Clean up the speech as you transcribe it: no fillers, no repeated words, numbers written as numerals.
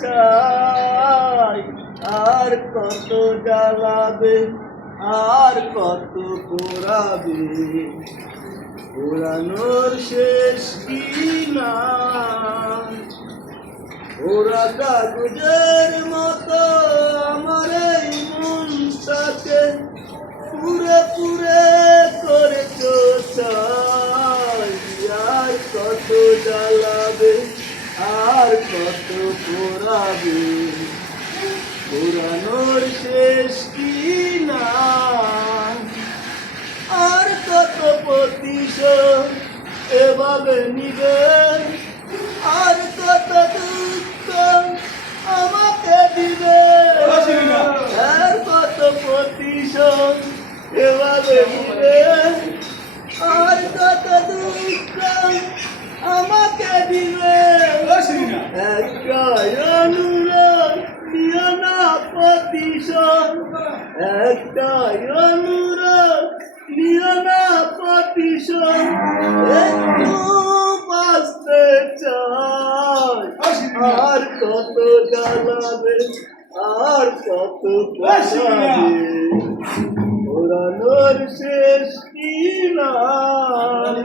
চাই, আর কত জ্বালাবে, আর কত পোড়াবে, পোড়ানোর শেষ কি নাই। ওরা কাগজের মতো আমার এই মনটাকে পুরে পুরে করেছ ছাই, আর কত জ্বালাবে, আর কত পোড়াবে, পোড়ানোর শেষ কি নাই। আর কত প্রতিশোধ এভাবে নিবে, আর কত দুঃখ আমাকে দিবে, আর কত প্রতিশোধ এভাবে নিবে, আর কত দুঃখ আমাকে দিবে। একটাই অনুরোধ, দিও না প্রতিশোধ, একটাই অনুরোধ, দিও না প্রতিশোধ, একটু বাঁচতে চাই, আর কত জ্বালাবে, আর কত পোড়াবে, পোড়ানোর শেষ কি নাই।